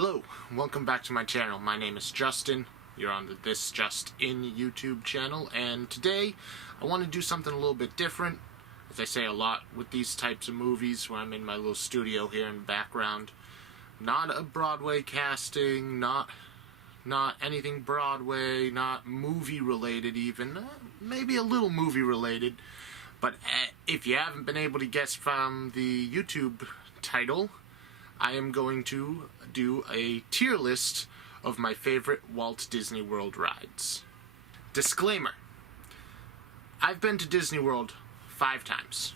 Hello, welcome back to my channel. My name is Justin. You're on the This Just In YouTube channel, and today I want to do something a little bit different. As I say a lot with these types of movies, where I'm in my little studio here in the background. Not a Broadway casting, not anything Broadway, not movie related even. Maybe a little movie related. But if you haven't been able to guess from the YouTube title, I am going to do a tier list of my favorite Walt Disney World rides. Disclaimer: I've been to Disney World 5 times.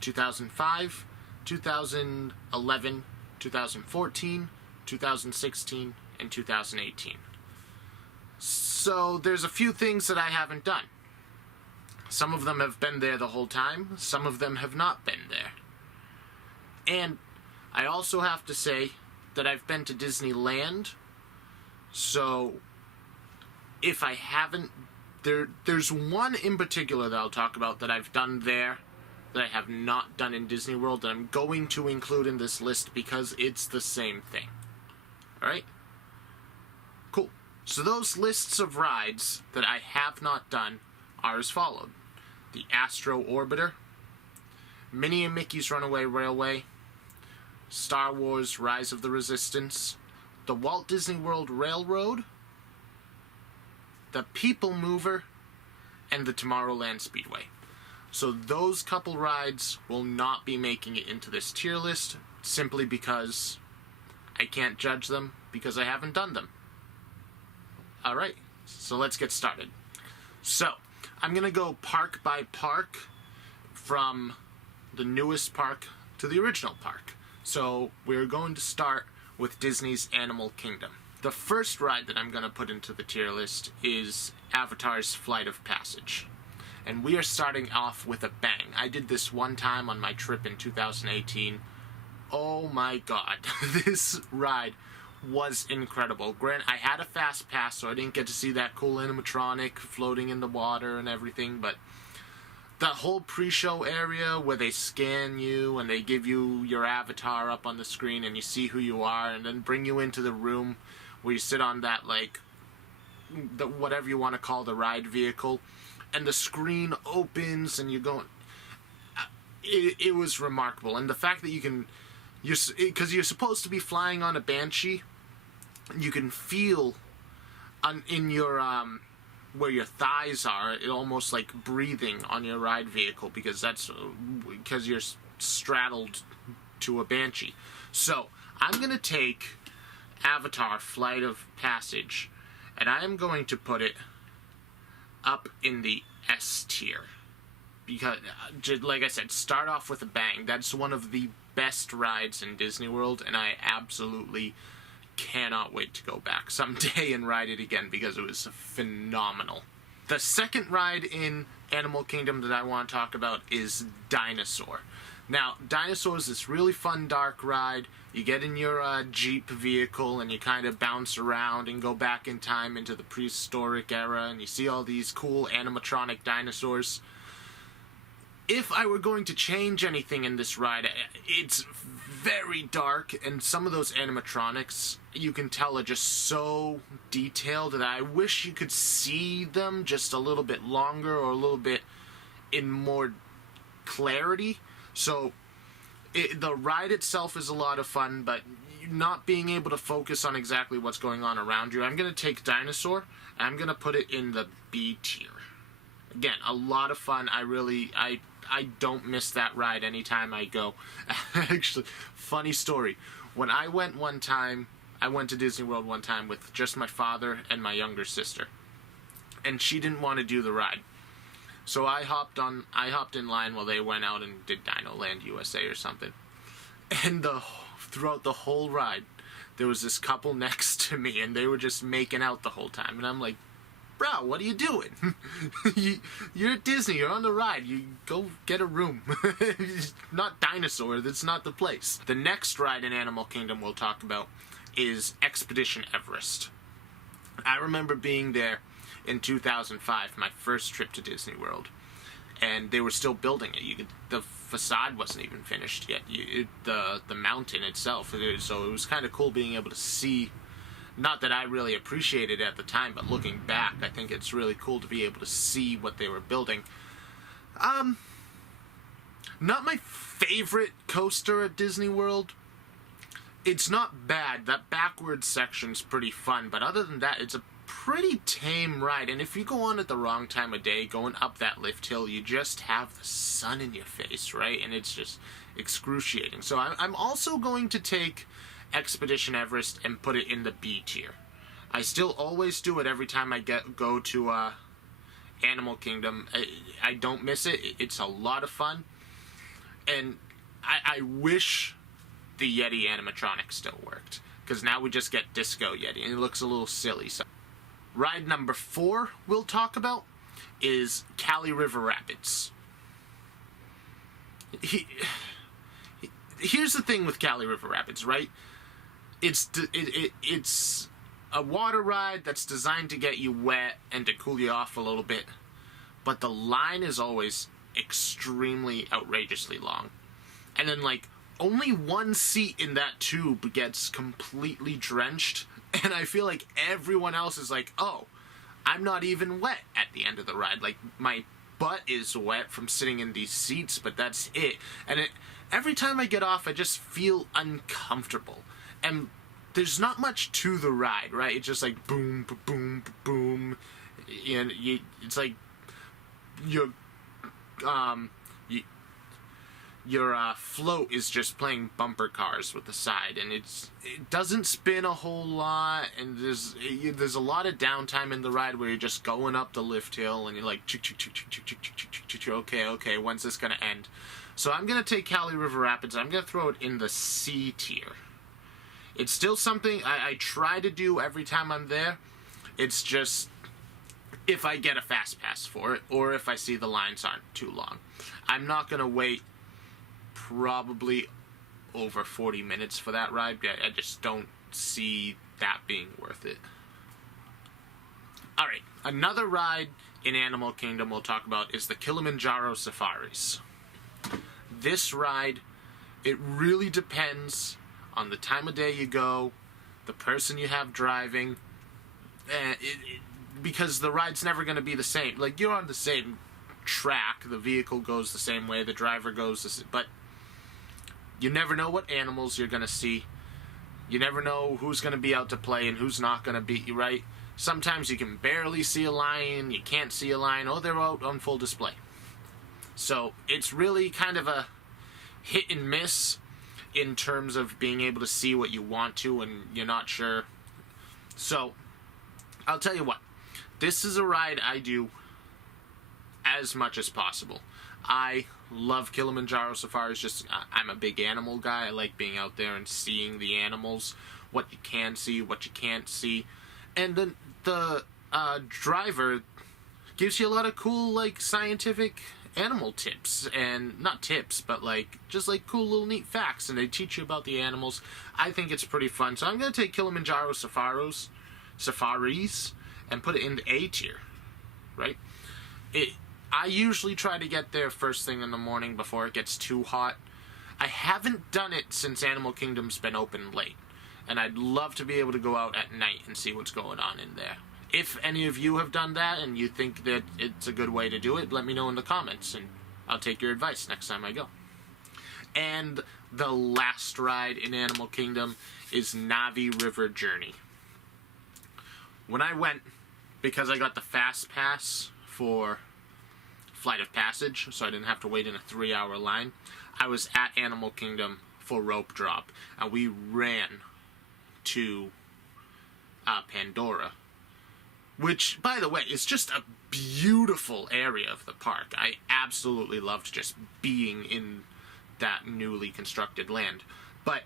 2005, 2011, 2014, 2016, and 2018. So there's a few things that I haven't done. Some of them have been there the whole time, some of them have not been there. And I also have to say that I've been to Disneyland, so if I haven't, there's one in particular that I'll talk about that I've done there that I have not done in Disney World that I'm going to include in this list because it's the same thing. Alright? Cool. So those lists of rides that I have not done are as followed: the Astro Orbiter, Minnie and Mickey's Runaway Railway, Star Wars Rise of the Resistance, the Walt Disney World Railroad, the People Mover, and the Tomorrowland Speedway. So those couple rides will not be making it into this tier list simply because I can't judge them because I haven't done them. Alright, so let's get started. So, I'm going to go park by park from the newest park to the original park. So we're going to start with Disney's Animal Kingdom. The first ride that I'm going to put into the tier list is Avatar's Flight of Passage. And we are starting off with a bang. I did this one time on my trip in 2018. Oh my god, this ride was incredible. Granted, I had a fast pass, so I didn't get to see that cool animatronic floating in the water and everything, but the whole pre-show area where they scan you and they give you your avatar up on the screen and you see who you are and then bring you into the room where you sit on that, like, whatever you want to call the ride vehicle, and the screen opens and you go... It was remarkable. And the fact that you can... Because you're supposed to be flying on a Banshee, you can feel in your... where your thighs are, it almost like breathing on your ride vehicle because you're straddled to a Banshee. So I'm going to take Avatar Flight of Passage and I am going to put it up in the S tier because, like I said, start off with a bang. That's one of the best rides in Disney World, and I absolutely cannot wait to go back someday and ride it again because it was phenomenal. The second ride in Animal Kingdom that I want to talk about is Dinosaur. Now, Dinosaur is this really fun dark ride. You get in your Jeep vehicle and you kind of bounce around and go back in time into the prehistoric era and you see all these cool animatronic dinosaurs. If I were going to change anything in this ride, it's very dark, and some of those animatronics, you can tell, are just so detailed that I wish you could see them just a little bit longer or a little bit in more clarity. So the ride itself is a lot of fun, but not being able to focus on exactly what's going on around you. I'm going to take Dinosaur, and I'm going to put it in the B tier. Again, a lot of fun. I don't miss that ride anytime I go. Actually, funny story. When I went to Disney World one time with just my father and my younger sister. And she didn't want to do the ride. So I hopped in line while they went out and did Dino Land USA or something. And throughout the whole ride, there was this couple next to me and they were just making out the whole time. And I'm like, bro, what are you doing? You're at Disney, you're on the ride, you go get a room. Not Dinosaur, that's not the place. The next ride in Animal Kingdom we'll talk about is Expedition Everest. I remember being there in 2005, my first trip to Disney World. and they were still building it. The facade wasn't even finished yet. The mountain itself. So it was kind of cool being able to see. Not that I really appreciated it at the time, but looking back, I think it's really cool to be able to see what they were building. Not my favorite coaster at Disney World. It's not bad. That backwards section's pretty fun, but other than that, it's a pretty tame ride. And if you go on at the wrong time of day, going up that lift hill, you just have the sun in your face, right? And it's just excruciating. So I'm also going to take Expedition Everest and put it in the B tier. I still always do it every time I go to Animal Kingdom. I don't miss it. It's a lot of fun. And I wish the Yeti animatronic still worked, because now we just get Disco Yeti, and it looks a little silly. So, ride number 4 we'll talk about is Kali River Rapids. Here's the thing with Kali River Rapids, right? It's a water ride that's designed to get you wet and to cool you off a little bit, but the line is always extremely outrageously long. And then, like, only one seat in that tube gets completely drenched, and I feel like everyone else is like, oh, I'm not even wet at the end of the ride. Like, my butt is wet from sitting in these seats, but that's it. And every time I get off, I just feel uncomfortable. And there's not much to the ride, right? It's just like boom, boom, boom. And it's like your float is just playing bumper cars with the side, and it doesn't spin a whole lot, and there's a lot of downtime in the ride where you're just going up the lift hill, and you're like, okay, when's this gonna end? So I'm gonna take Kali River Rapids. I'm gonna throw it in the C tier. It's still something I try to do every time I'm there. It's just if I get a fast pass for it, or if I see the lines aren't too long. I'm not gonna wait probably over 40 minutes for that ride. I just don't see that being worth it. Alright, another ride in Animal Kingdom we'll talk about is the Kilimanjaro Safaris. This ride, it really depends on the time of day you go, the person you have driving, because the ride's never going to be the same. Like, you're on the same track, the vehicle goes the same way, the driver goes the same, but you never know what animals you're going to see. You never know who's going to be out to play and who's not going to beat you, right? Sometimes you can barely see a lion, you can't see a lion, oh, they're out on full display. So it's really kind of a hit and miss in terms of being able to see what you want to and you're not sure. So I'll tell you what, this is a ride I do as much as possible. I love Kilimanjaro Safaris. I'm a big animal guy. I like being out there and seeing the animals, what you can see, what you can't see. And then the driver gives you a lot of cool, like, scientific animal tips, and not tips, but like just like cool little neat facts, and they teach you about the animals. I think it's pretty fun. So I'm going to take Kilimanjaro Safaris and put it in the A tier, right? I usually try to get there first thing in the morning before it gets too hot. I haven't done it since Animal Kingdom's been open late, and I'd love to be able to go out at night and see what's going on in there. If any of you have done that and you think that it's a good way to do it, let me know in the comments, and I'll take your advice next time I go. And the last ride in Animal Kingdom is Navi River Journey. When I went, because I got the Fast Pass for Flight of Passage, so I didn't have to wait in a 3-hour line, I was at Animal Kingdom for Rope Drop, and we ran to Pandora. Which, by the way, is just a beautiful area of the park. I absolutely loved just being in that newly constructed land. But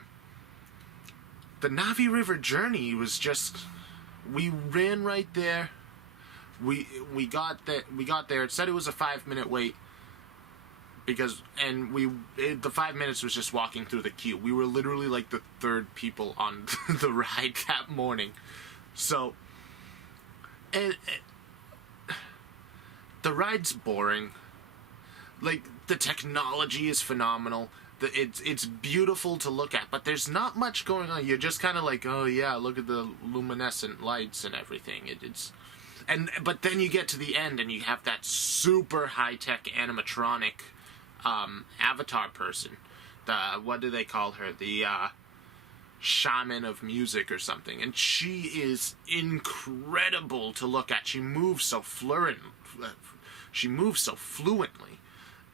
the Navi River Journey was just... We ran right there. We got there. It said it was a 5-minute wait. The 5 minutes was just walking through the queue. We were literally like the third people on the ride that morning. So... And the ride's boring. Like, the technology is phenomenal. It's beautiful to look at, but there's not much going on. You're just kind of like, oh yeah, look at the luminescent lights and everything. But then you get to the end and you have that super high-tech animatronic avatar person. What do they call her? The shaman of music or something. And she is incredible to look at. She moves so fluently.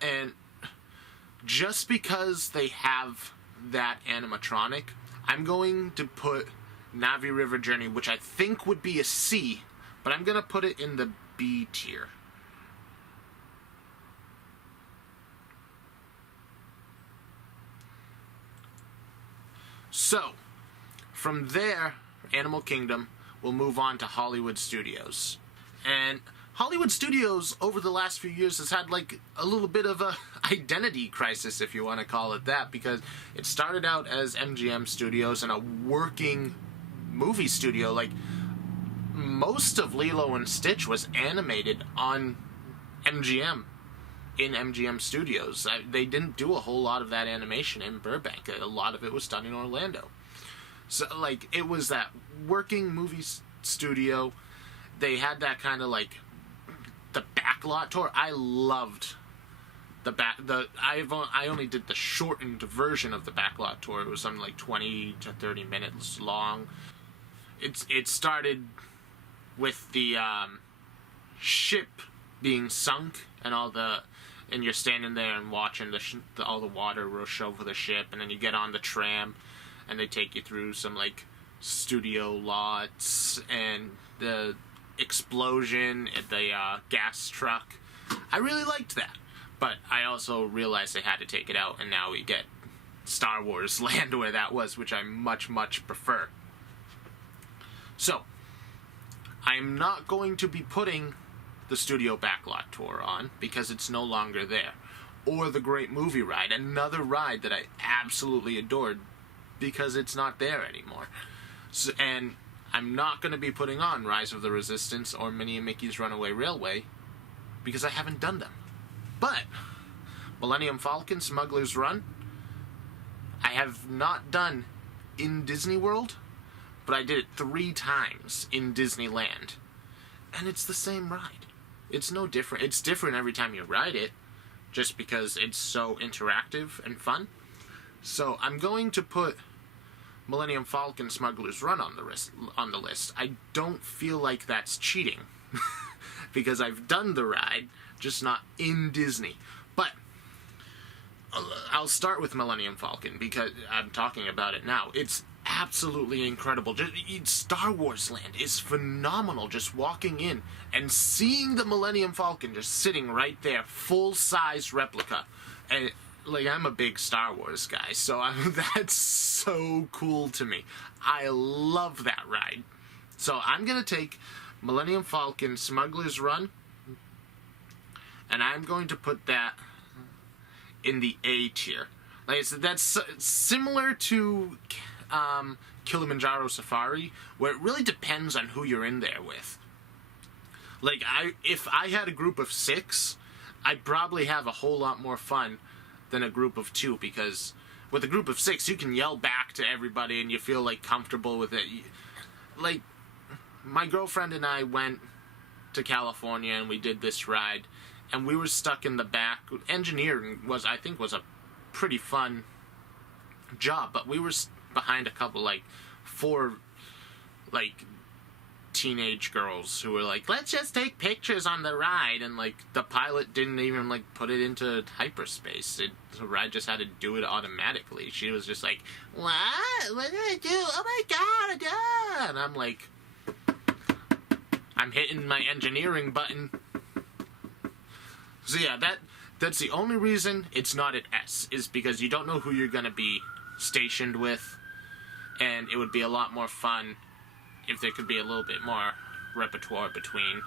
And just because they have that animatronic, I'm going to put Navi River Journey, which I think would be a C, but I'm going to put it in the B tier. So, from there, Animal Kingdom will move on to Hollywood Studios. And Hollywood Studios, over the last few years, has had, like, a little bit of a identity crisis, if you want to call it that, because it started out as MGM Studios and a working movie studio. Like, most of Lilo and Stitch was animated on MGM, in MGM Studios. They didn't do a whole lot of that animation in Burbank. A lot of it was done in Orlando. So, like, it was that working movie studio. They had that kind of, like, the backlot tour. I loved I only did the shortened version of the backlot tour. It was something like 20 to 30 minutes long. It started with the ship being sunk and you're standing there and watching all the water rush over the ship, and then you get on the tram and they take you through some, like, studio lots and the explosion at the gas truck. I really liked that, but I also realized they had to take it out, and now we get Star Wars Land where that was, which I much, much prefer. So, I'm not going to be putting the Studio Backlot Tour on, because it's no longer there. Or the Great Movie Ride, another ride that I absolutely adored, because it's not there anymore. So, and I'm not going to be putting on Rise of the Resistance or Minnie and Mickey's Runaway Railway, because I haven't done them. But Millennium Falcon, Smuggler's Run, I have not done in Disney World, but I did it 3 times in Disneyland. And it's the same ride. It's no different. It's different every time you ride it, just because it's so interactive and fun. So I'm going to put Millennium Falcon Smuggler's Run on the list. I don't feel like that's cheating, because I've done the ride, just not in Disney. But I'll start with Millennium Falcon, because I'm talking about it now. It's absolutely incredible. Star Wars Land is phenomenal. Just walking in and seeing the Millennium Falcon just sitting right there, full-size replica. And, like, I'm a big Star Wars guy, so that's so cool to me. I love that ride. So I'm going to take Millennium Falcon Smuggler's Run, and I'm going to put that in the A tier. Like I said, that's similar to Kilimanjaro Safari, where it really depends on who you're in there with. Like, if I had a group of 6, I'd probably have a whole lot more fun than a group of 2, because with a group of 6, you can yell back to everybody and you feel, like, comfortable with it. Like, my girlfriend and I went to California and we did this ride, and we were stuck in the back. Engineering was a pretty fun job, but we were behind a couple, like, 4, like, teenage girls who were like, let's just take pictures on the ride, and, like, the pilot didn't even, like, put it into hyperspace. The ride just had to do it automatically. She was just like, what did I do? Oh my god, and I'm like, I'm hitting my engineering button. So yeah, that's the only reason it's not at S, is because you don't know who you're gonna be stationed with, and it would be a lot more fun if there could be a little bit more repertoire between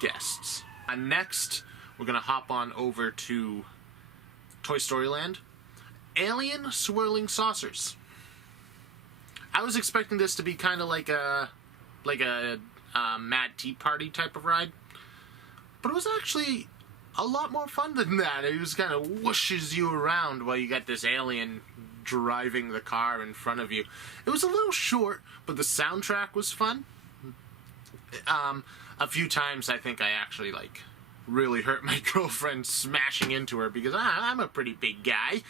guests. Next, we're going to hop on over to Toy Story Land. Alien Swirling Saucers. I was expecting this to be kind of like a Mad Tea Party type of ride, but it was actually a lot more fun than that. It just kind of whooshes you around while you got this alien driving the car in front of you. It was a little short, but the soundtrack was fun. A few times I think I actually, like, really hurt my girlfriend smashing into her because I'm a pretty big guy.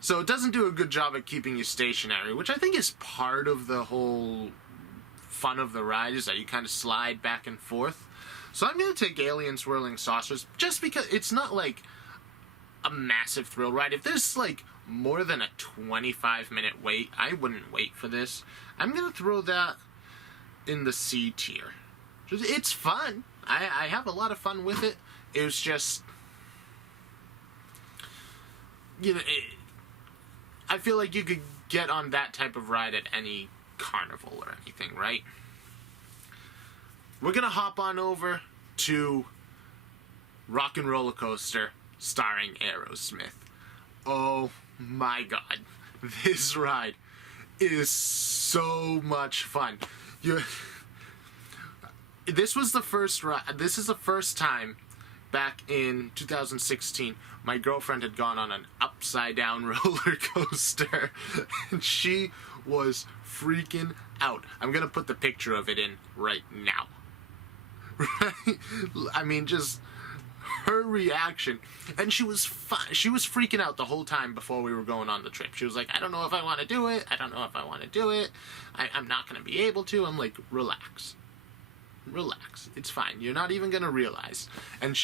So it doesn't do a good job at keeping you stationary, which I think is part of the whole fun of the ride, is that you kind of slide back and forth. So I'm going to take Alien Swirling Saucers just because it's not like a massive thrill ride. If there's like more than a 25-minute wait, I wouldn't wait for this. I'm going to throw that in the C tier. It's fun. I have a lot of fun with it. It was just, you know, I feel like you could get on that type of ride at any carnival or anything, right? We're gonna hop on over to Rock and Roller Coaster starring Aerosmith. Oh my god, this ride is so much fun. This was the first ride. This is the first time back in 2016 my girlfriend had gone on an upside down roller coaster and she was freaking out. I'm gonna put the picture of it in right now. Right? I mean, just her reaction. And she was freaking out the whole time before we were going on the trip. She was like, I don't know if I want to do it. I don't know if I want to do it. I'm not going to be able to. I'm like, relax. Relax. It's fine. You're not even going to realize. And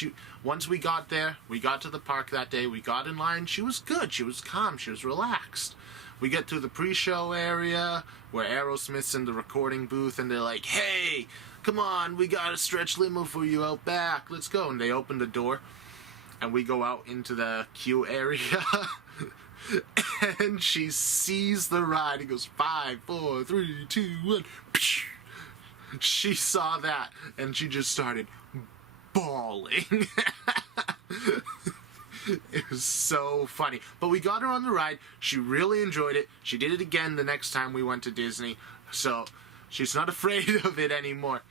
once we got there, we got to the park that day, we got in line, she was good. She was calm. She was relaxed. We get to the pre-show area where Aerosmith's in the recording booth and they're like, hey, come on, we got a stretch limo for you out back. Let's go. And they open the door and we go out into the queue area and she sees the ride. It goes 5, 4, 3, 2, 1. She saw that and she just started bawling. It was so funny. But we got her on the ride. She really enjoyed it. She did it again the next time we went to Disney. So she's not afraid of it anymore.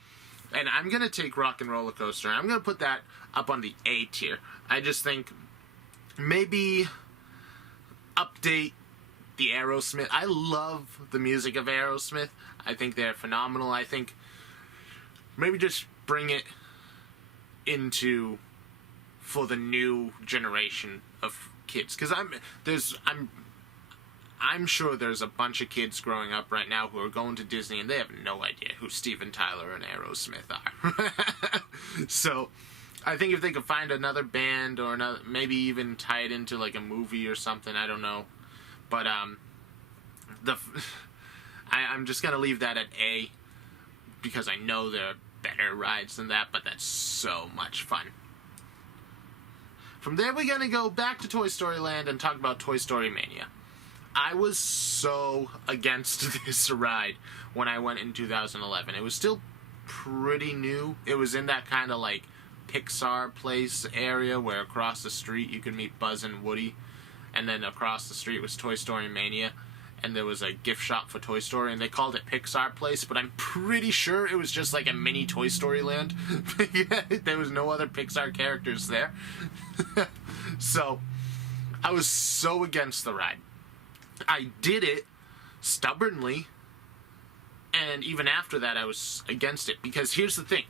And I'm going to take Rock and Roller Coaster. I'm going to put that up on the A tier. I just think maybe update the Aerosmith. I love the music of Aerosmith. I think they're phenomenal. I think maybe just bring it into for the new generation of kids, because I'm sure there's a bunch of kids growing up right now who are going to Disney and they have no idea who Steven Tyler and Aerosmith are. So I think if they could find another band or maybe even tie it into like a movie or something, I don't know. But I'm just gonna leave that at A because I know there are better rides than that, but that's so much fun. From there, we're going to go back to Toy Story Land and talk about Toy Story Mania. I was so against this ride when I went in 2011. It was still pretty new. It was in that kind of like Pixar place area where across the street you could meet Buzz and Woody, and then across the street was Toy Story Mania, and there was a gift shop for Toy Story, and they called it Pixar Place, but I'm pretty sure it was just like a mini Toy Story Land. There was no other Pixar characters there. So, I was so against the ride. I did it stubbornly, and even after that I was against it, because here's the thing.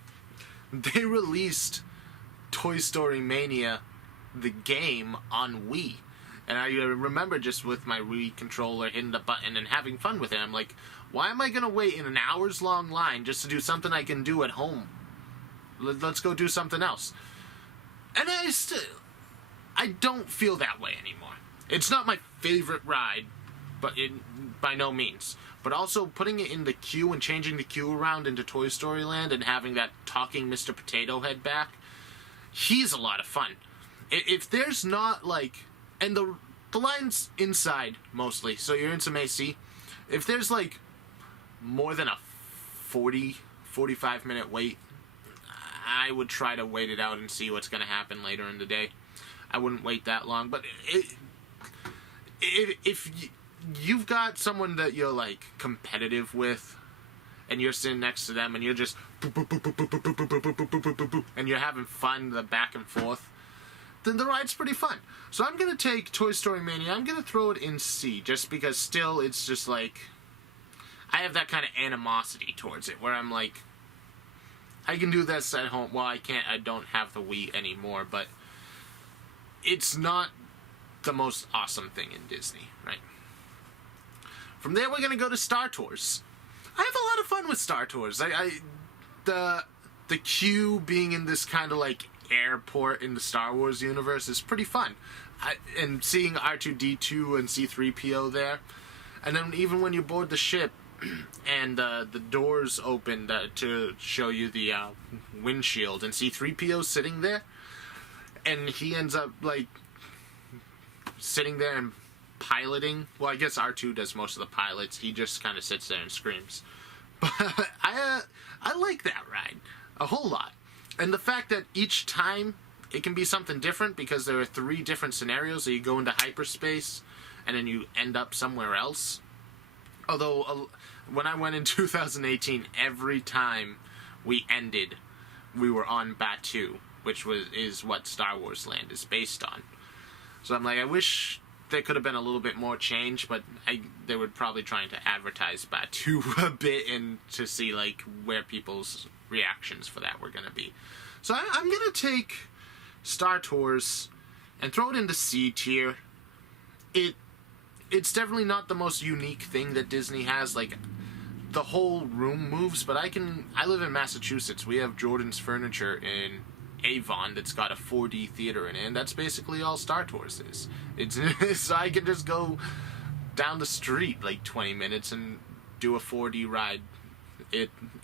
They released Toy Story Mania, the game, on Wii. And I remember just with my Wii controller hitting the button and having fun with it. I'm like, why am I going to wait in an hours-long line just to do something I can do at home? Let's go do something else. And I don't feel that way anymore. It's not my favorite ride, but by no means. But also putting it in the queue and changing the queue around into Toy Story Land and having that talking Mr. Potato Head back, he's a lot of fun. If there's not like... And the line's inside, mostly, so you're in some AC. If there's, like, more than a 45-minute wait, I would try to wait it out and see what's going to happen later in the day. I wouldn't wait that long, but if you've got someone that you're, like, competitive with, and you're sitting next to them, and you're just and you're having fun, the back and forth, then the ride's pretty fun. So I'm going to take Toy Story Mania. I'm going to throw it in C, just because still it's just like, I have that kind of animosity towards it, where I'm like, I can do this at home. Well, I can't, I don't have the Wii anymore, but it's not the most awesome thing in Disney, right? From there, we're going to go to Star Tours. I have a lot of fun with Star Tours. The queue being in this kind of like airport in the Star Wars universe is pretty fun. And seeing R2-D2 and C-3PO there. And then even when you board the ship and the doors open to show you the windshield, and C-3PO sitting there, and he ends up like sitting there and piloting. Well, I guess R2 does most of the pilots. He just kind of sits there and screams. But I like that ride a whole lot. And the fact that each time it can be something different, because there are 3 different scenarios. So you go into hyperspace and then you end up somewhere else. Although when I went in 2018, every time we ended, we were on Batuu, which is what Star Wars Land is based on. So I'm like, I wish there could have been a little bit more change, but they were probably trying to advertise Batuu a bit and to see like where people's reactions for that were going to be. So I'm going to take Star Tours and throw it into C tier. It's definitely not the most unique thing that Disney has. Like, the whole room moves, but I live in Massachusetts. We have Jordan's Furniture in Avon that's got a 4D theater in it, and that's basically all Star Tours is. So I can just go down the street like 20 minutes and do a 4D ride.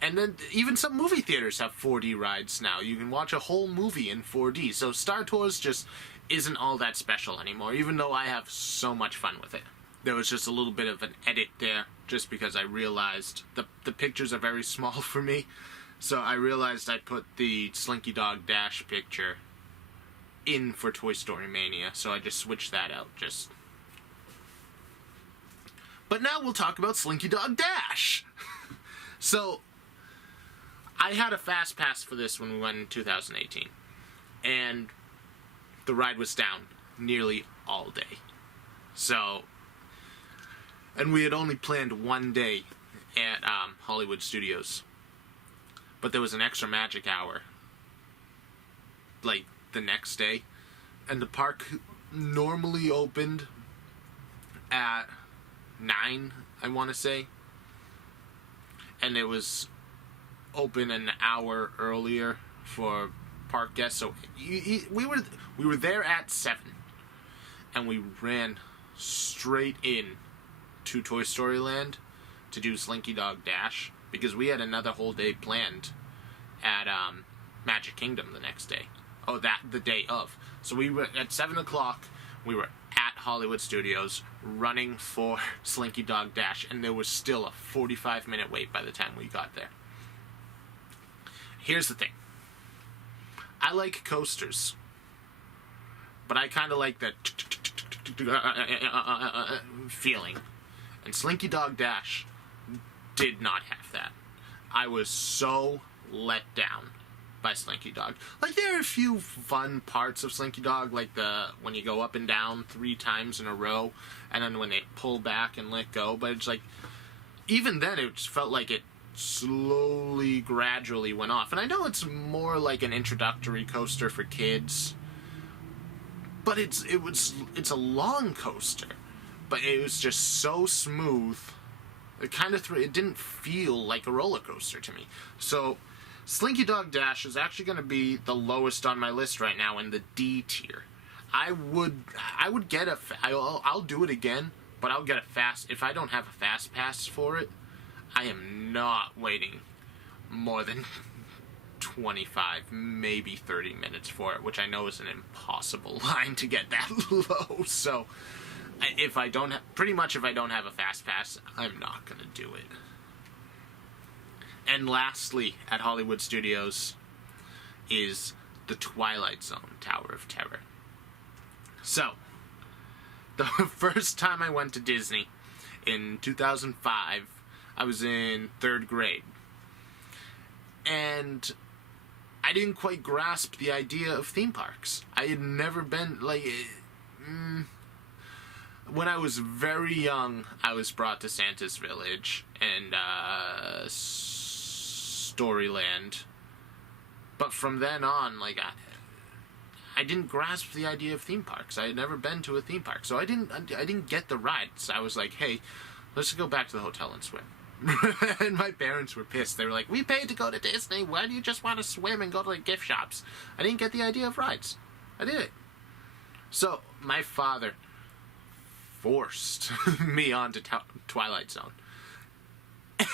And then even some movie theaters have 4D rides now. You can watch a whole movie in 4D. So Star Tours just isn't all that special anymore, even though I have so much fun with it. There was just a little bit of an edit there, just because I realized the pictures are very small for me. So I realized I put the Slinky Dog Dash picture in for Toy Story Mania, so I just switched that out. But now we'll talk about Slinky Dog Dash. So, I had a fast pass for this when we went in 2018, and the ride was down nearly all day. So, and we had only planned one day at Hollywood Studios, but there was an extra magic hour, like, the next day, and the park normally opened at 9, I want to say. And it was open an hour earlier for park guests. So we were there at 7, and we ran straight in to Toy Story Land to do Slinky Dog Dash, because we had another whole day planned at Magic Kingdom the next day. Oh, the day of. So we were at 7 o'clock. We were at Hollywood Studios running for Slinky Dog Dash, and there was still a 45-minute wait by the time we got there. Here's the thing. I like coasters, but I kind of like that feeling. And Slinky Dog Dash did not have that. I was so let down by Slinky Dog. Like, there are a few fun parts of Slinky Dog, like when you go up and down 3 times in a row, and then when they pull back and let go, but it's like, even then it just felt like it slowly, gradually went off. And I know it's more like an introductory coaster for kids, but it's a long coaster, but it was just so smooth. It didn't feel like a roller coaster to me. So Slinky Dog Dash is actually going to be the lowest on my list right now, in the D tier. I would get I'll do it again, but I'll get a fast. If I don't have a fast pass for it, I am not waiting more than 25, maybe 30 minutes for it, which I know is an impossible line to get that low. So if I don't have a fast pass, I'm not going to do it. And lastly, at Hollywood Studios is the Twilight Zone Tower of Terror. So, the first time I went to Disney in 2005, I was in 3rd grade. And I didn't quite grasp the idea of theme parks. I had never been, when I was very young, I was brought to Santa's Village and Storyland. But from then on, I didn't grasp the idea of theme parks. I had never been to a theme park, so I didn't get the rides. I was like, hey, let's go back to the hotel and swim. And my parents were pissed. They were like, we paid to go to Disney. Why do you just want to swim and go to gift shops? I didn't get the idea of rides. I did it. So my father forced me onto Twilight Zone.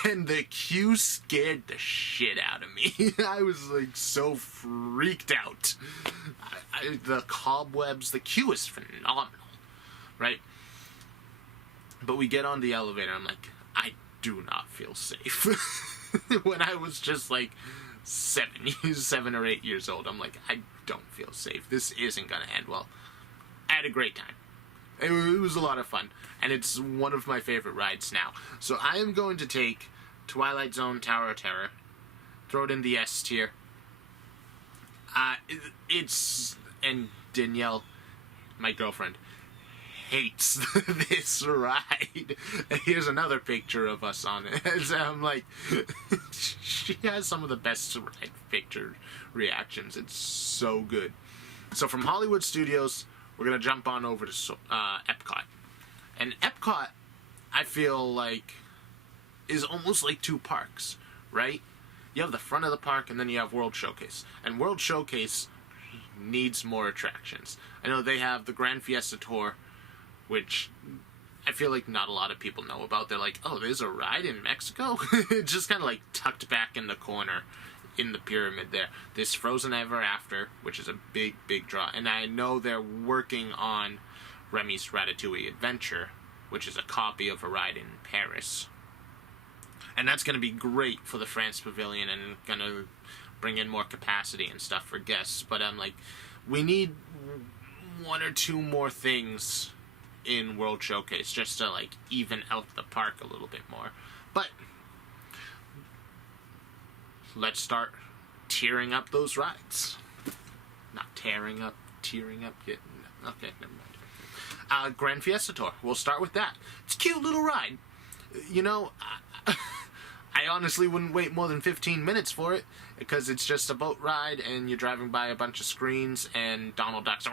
And the queue scared the shit out of me. I was so freaked out. The cobwebs, the queue is phenomenal, right? But we get on the elevator, I'm like, I do not feel safe. When I was just 7 or 8 years old, I'm like, I don't feel safe. This isn't gonna end well. I had a great time. It was a lot of fun, and it's one of my favorite rides now. So I am going to take Twilight Zone Tower of Terror, throw it in the S tier. And Danielle, my girlfriend, hates this ride. Here's another picture of us on it. So I'm like, she has some of the best ride picture reactions. It's so good. So from Hollywood Studios, we're going to jump on over to Epcot. And Epcot, I feel is almost like 2 parks, right? You have the front of the park, and then you have World Showcase. And World Showcase needs more attractions. I know they have the Grand Fiesta Tour, which I feel like not a lot of people know about. They're like, oh, there's a ride in Mexico? It's just kind of tucked back in the corner in the pyramid there. There's Frozen Ever After, which is a big, big draw. And I know they're working on Remy's Ratatouille Adventure, which is a copy of a ride in Paris. And that's going to be great for the France Pavilion and going to bring in more capacity and stuff for guests. But I'm like, we need 1 or 2 more things in World Showcase just to even out the park a little bit more. But let's start tearing up those rides. Not tearing up, tearing up. Okay, never mind. Grand Fiesta Tour. We'll start with that. It's a cute little ride. You know, I honestly wouldn't wait more than 15 minutes for it, because it's just a boat ride and you're driving by a bunch of screens and Donald Duck's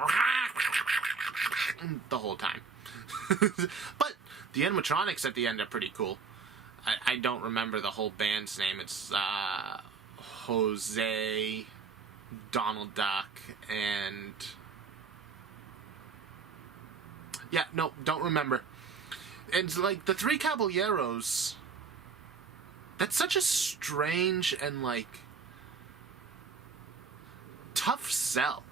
the whole time. But the animatronics at the end are pretty cool. I don't remember the whole band's name. It's Jose, Donald Duck, and no, don't remember. And the Three Caballeros, that's such a strange and tough sell.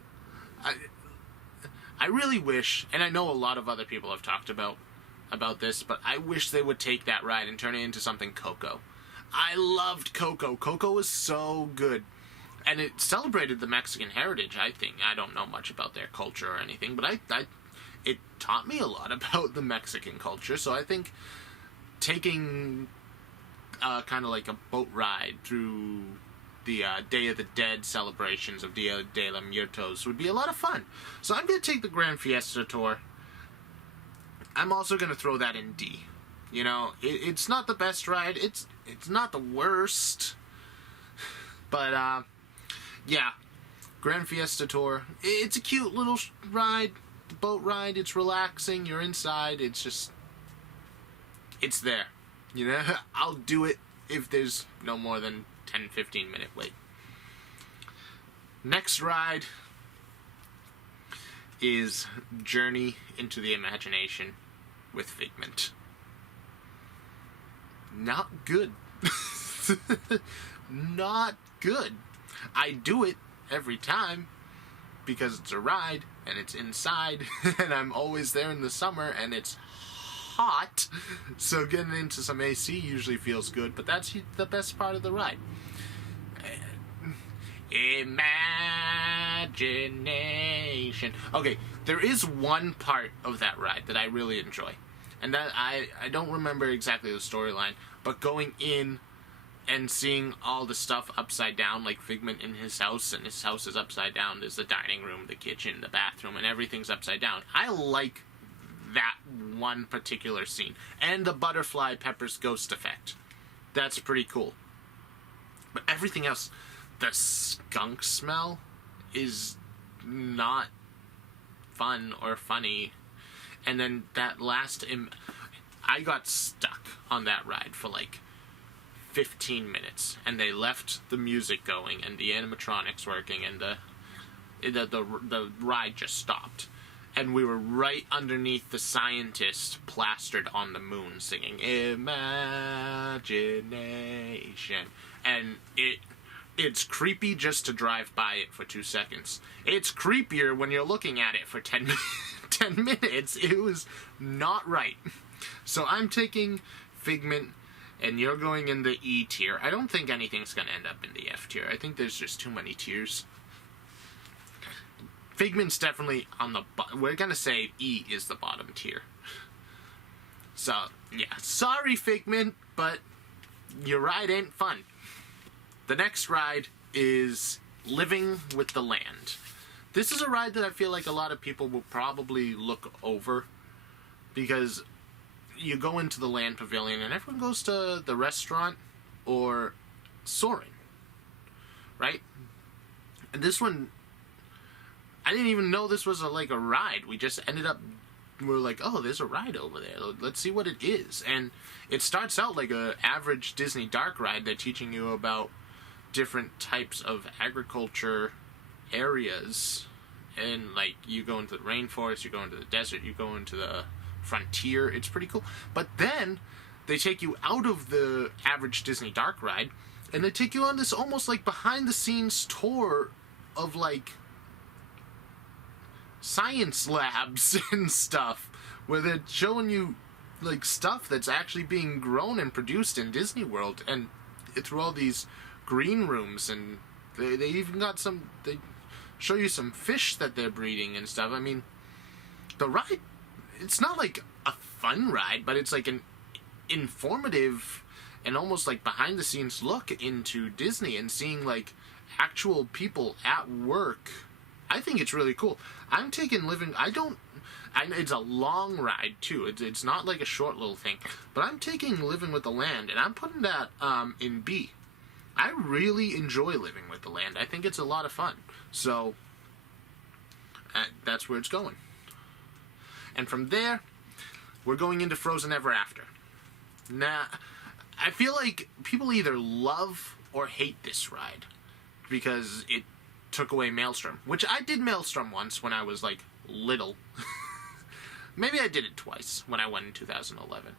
I really wish, and I know a lot of other people have talked about this, but I wish they would take that ride and turn it into something Coco. I loved Coco. Coco was so good. And it celebrated the Mexican heritage, I think. I don't know much about their culture or anything, but it taught me a lot about the Mexican culture. So I think taking kind of like a boat ride through the Day of the Dead celebrations of Dia de los Muertos would be a lot of fun. So I'm going to take the Grand Fiesta Tour. I'm also going to throw that in D. You know, it's not the best ride. It's not the worst. But, yeah. Grand Fiesta Tour. It's a cute little ride. The boat ride. It's relaxing. You're inside. It's just... it's there. You know? I'll do it if there's no more than 10-15 minute wait. Next ride is Journey into the Imagination with Figment. Not good. Not good. I do it every time because it's a ride and it's inside and I'm always there in the summer and it's hot, so getting into some AC usually feels good, but that's the best part of the ride. Imagination. Okay, there is one part of that ride that I really enjoy, and that I don't remember exactly the storyline, but going in and seeing all the stuff upside down, like Figment in his house, and his house is upside down. There's the dining room, the kitchen, the bathroom, and everything's upside down. I like that one particular scene. And the butterfly Pepper's ghost effect. That's pretty cool. But everything else, the skunk smell is not fun or funny. And then that last... I got stuck on that ride for like 15 minutes, and they left the music going and the animatronics working, and the ride just stopped, and we were right underneath the scientist plastered on the moon singing Imagination, and it's creepy just to drive by it for 2 seconds. It's creepier when you're looking at it for 10 minutes. It was not right. So I'm taking Figment, and you're going in the E tier. I don't think anything's going to end up in the F tier. I think there's just too many tiers. Figment's definitely on the bottom. We're going to say E is the bottom tier. So, yeah. Sorry, Figment, but your ride ain't fun. The next ride is Living with the Land. This is a ride that I feel like a lot of people will probably look over, because you go into the land pavilion and everyone goes to the restaurant or Soarin', right? And this one, I didn't even know this was a ride. We just ended up, we were like, oh, there's a ride over there. Let's see what it is. And it starts out like a average Disney dark ride. They're teaching you about different types of agriculture areas. And like, you go into the rainforest, you go into the desert, you go into the frontier. It's pretty cool. But then they take you out of the average Disney dark ride, and they take you on this almost like behind the scenes tour of like science labs and stuff, where they're showing you like stuff that's actually being grown and produced in Disney World, and through all these green rooms, and they even got some, they show you some fish that they're breeding and stuff. I mean, the ride, it's not like a fun ride, but it's like an informative and almost like behind the scenes look into Disney and seeing like actual people at work. I think it's really cool. I'm taking Living... it's a long ride too. It's not like a short little thing, but I'm taking Living with the Land, and I'm putting that in B. I really enjoy Living with the Land. I think it's a lot of fun. So that's where it's going. And from there, we're going into Frozen Ever After. Now, I feel like people either love or hate this ride, because it took away Maelstrom, which I did Maelstrom once when I was like little. Maybe I did it twice when I went in 2011.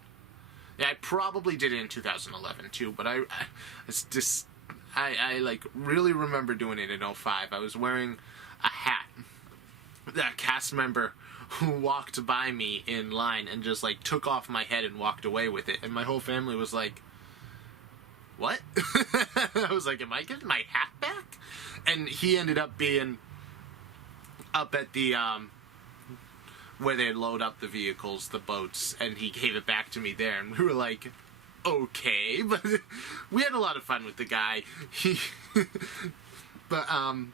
Yeah, I probably did it in 2011 too, but I like really remember doing it in 05. I was wearing a hat. That cast member who walked by me in line and just like took off my head and walked away with it, and my whole family was like, what? I was like, am I getting my hat back? And he ended up being up at the where they load up the vehicles, the boats, and he gave it back to me there, and we were like, okay. But we had a lot of fun with the guy. But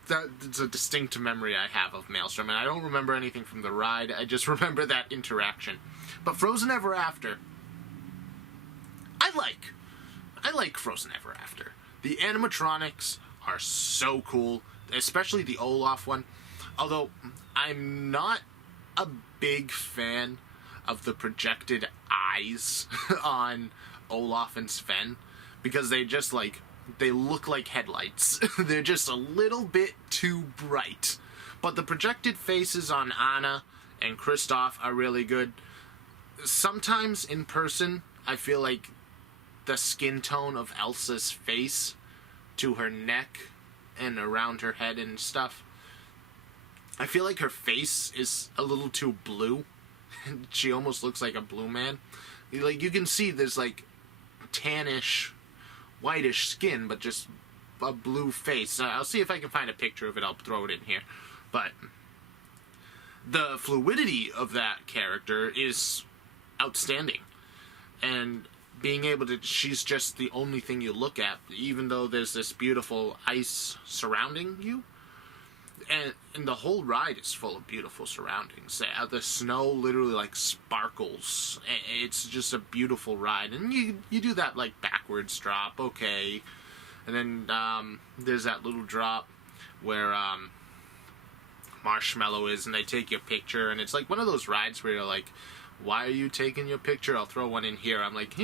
that's a distinct memory I have of Maelstrom, and I don't remember anything from the ride. I just remember that interaction. But Frozen Ever After, I like Frozen Ever After. The animatronics are so cool, especially the Olaf one. Although I'm not a big fan of the projected eyes on Olaf and Sven, because they just like, they look like headlights. They're just a little bit too bright. But the projected faces on Anna and Kristoff are really good. Sometimes in person, I feel like the skin tone of Elsa's face to her neck and around her head and stuff, I feel like her face is a little too blue. She almost looks like a blue man. Like, you can see there's like tannish, whitish skin, but just a blue face. I'll see if I can find a picture of it. I'll throw it in here. But the fluidity of that character is outstanding. And being able to, she's just the only thing you look at, even though there's this beautiful ice surrounding you. And the whole ride is full of beautiful surroundings. The snow literally like sparkles. It's just a beautiful ride. And you do that like backwards drop, okay. And then there's that little drop where Marshmallow is, and they take your picture. And it's like one of those rides where you're like, why are you taking your picture? I'll throw one in here. I'm like,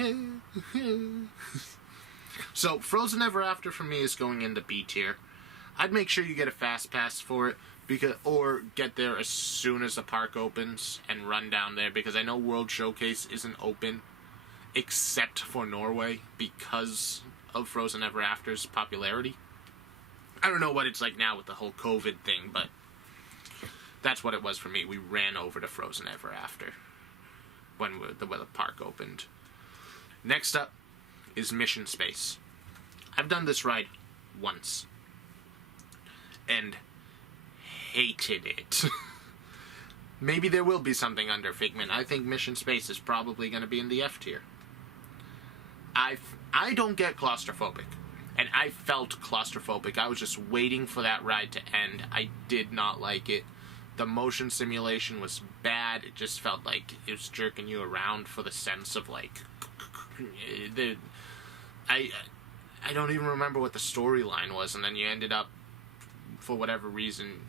So Frozen Ever After for me is going into B tier. I'd make sure you get a fast pass for it, or get there as soon as the park opens and run down there, because I know World Showcase isn't open except for Norway because of Frozen Ever After's popularity. I don't know what it's like now with the whole COVID thing, but that's what it was for me. We ran over to Frozen Ever After when the park opened. Next up is Mission Space. I've done this ride once and hated it. Maybe there will be something under Figment. I think Mission Space is probably going to be in the F tier. I don't get claustrophobic, and I felt claustrophobic. I was just waiting for that ride to end. I did not like it. The motion simulation was bad. It just felt like it was jerking you around for the sense of like... I don't even remember what the storyline was, and then you ended up, for whatever reason,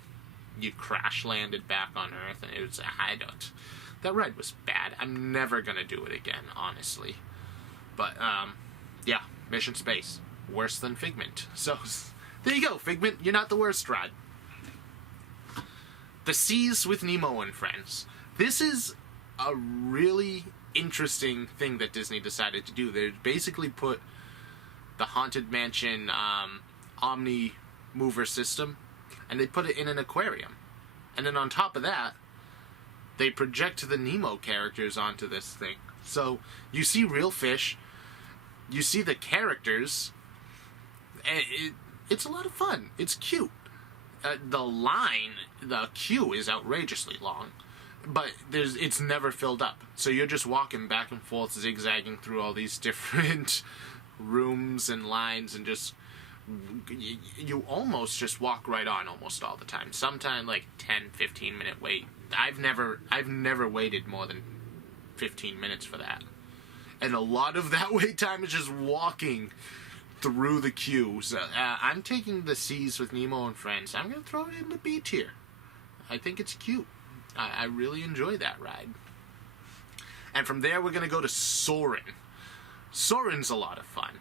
you crash landed back on Earth, and it was, that ride was bad. I'm never gonna do it again, honestly. But, yeah, Mission Space. Worse than Figment. So, there you go, Figment, you're not the worst ride. The Seas with Nemo and Friends. This is a really interesting thing that Disney decided to do. They basically put the Haunted Mansion, Omni mover system, and they put it in an aquarium. And then on top of that, they project the Nemo characters onto this thing. So you see real fish, you see the characters, and it's a lot of fun. It's cute. The queue is outrageously long, but it's never filled up. So you're just walking back and forth, zigzagging through all these different rooms and lines, and just you almost just walk right on almost all the time. Sometimes like 10-15 minute wait. I've never waited more than 15 minutes for that. And a lot of that wait time is just walking through the queue. So, I'm taking the Seas with Nemo and Friends. I'm going to throw it in the B tier. I think it's cute. I really enjoy that ride. And from there, we're going to go to Soarin'. Soarin's a lot of fun.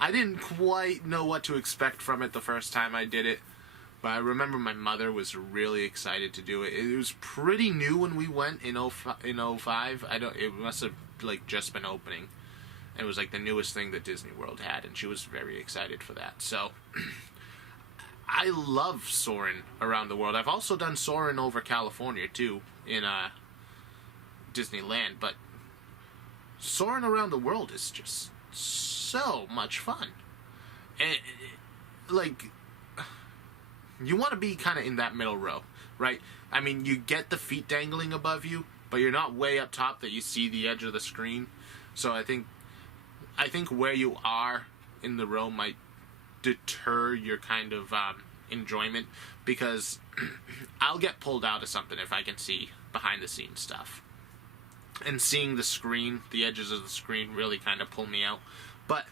I didn't quite know what to expect from it the first time I did it, but I remember my mother was really excited to do it. It was pretty new when we went in 05. It must have like just been opening. It was like the newest thing that Disney World had, and she was very excited for that. So I love Soarin' around the world. I've also done Soarin' over California too in Disneyland, but Soarin' around the world is just so much fun. And like, you want to be kind of in that middle row, right? I mean, you get the feet dangling above you, but you're not way up top that you see the edge of the screen. So I think where you are in the row might deter your kind of enjoyment, because I'll get pulled out of something if I can see behind the scenes stuff. And seeing the screen, the edges of the screen, really kind of pull me out. But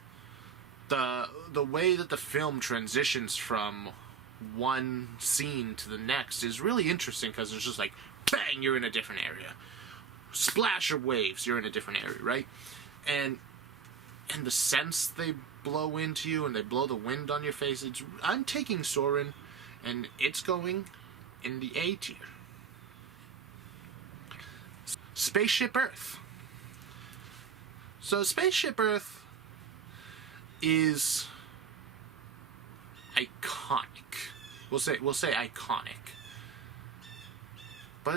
the way that the film transitions from one scene to the next is really interesting, because it's just like, bang, you're in a different area. Splash of waves, you're in a different area, right? And the scents they blow into you, and they blow the wind on your face. I'm taking Soarin', and it's going in the A tier. Spaceship Earth. So Spaceship Earth is iconic. We'll say iconic. But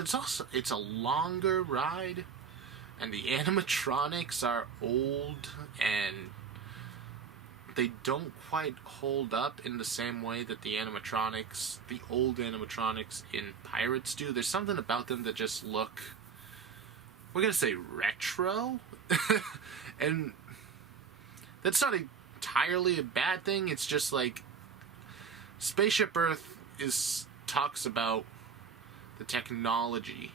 it's a longer ride, and the animatronics are old, and they don't quite hold up in the same way that the old animatronics in Pirates do. There's something about them that just look, we're gonna say retro, and that's not entirely a bad thing. It's just like Spaceship Earth talks about the technology